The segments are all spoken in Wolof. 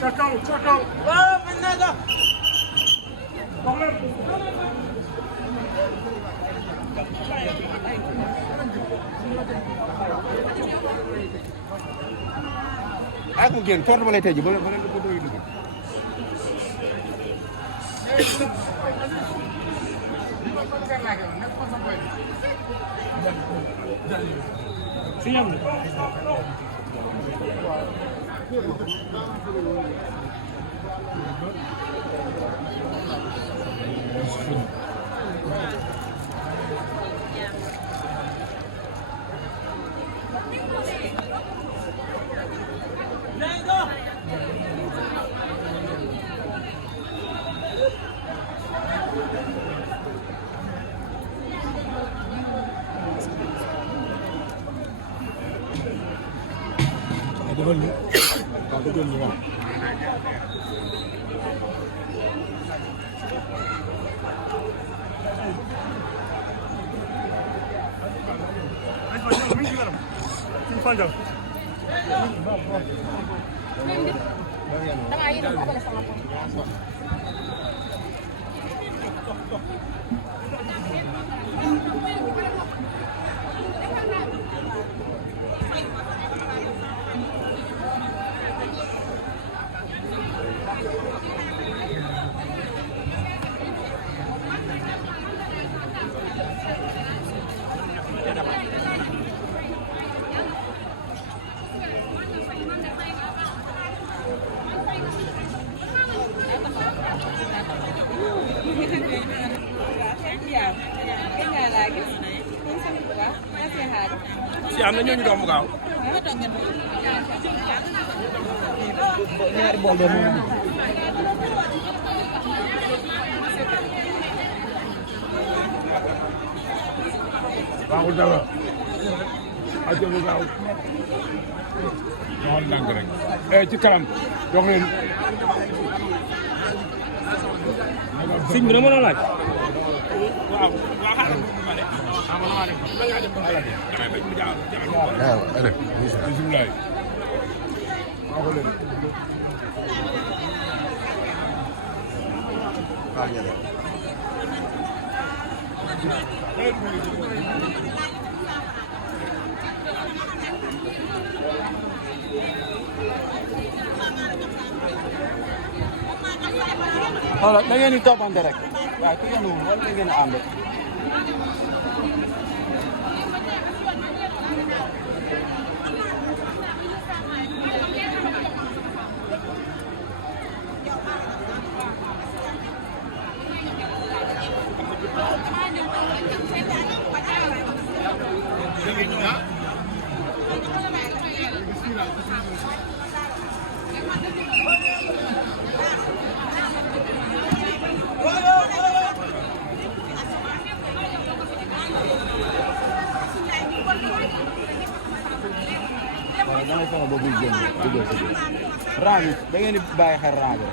Çakal. Aku gen porte ba lay tëj ba leen ko doy dugg defal ni waaw dëggal ni waaw Dama yéene ko la sama bopp. si am na ñooñu doom bu gaaw ñaari bool de moom baaxul dara ajo bu gaaw noonu ndànk rek ci kanam dox leen sëñ bi dama la laaj waaw allez bismillah xoolal da ngeen di toppante rek waaye ku yenu wala da ngeen a ànd dangay fexe ba buy génn dugal sa biir rang yi da ngeen di bàyyi xel rang bi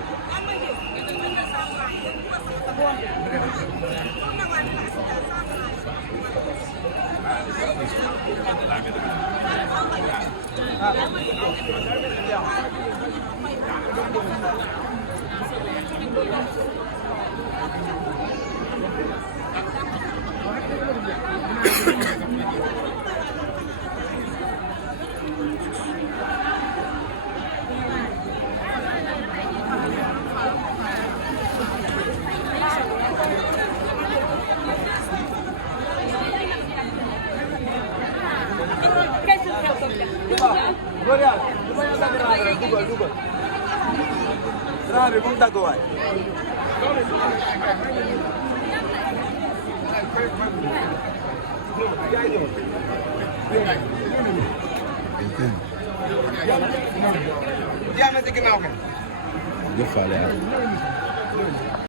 góor yàlla du ma yàlla dagg rajo rek dugal rajo bi bu mu dagg waay. jeex na ci ginnaaw kan. jëf faale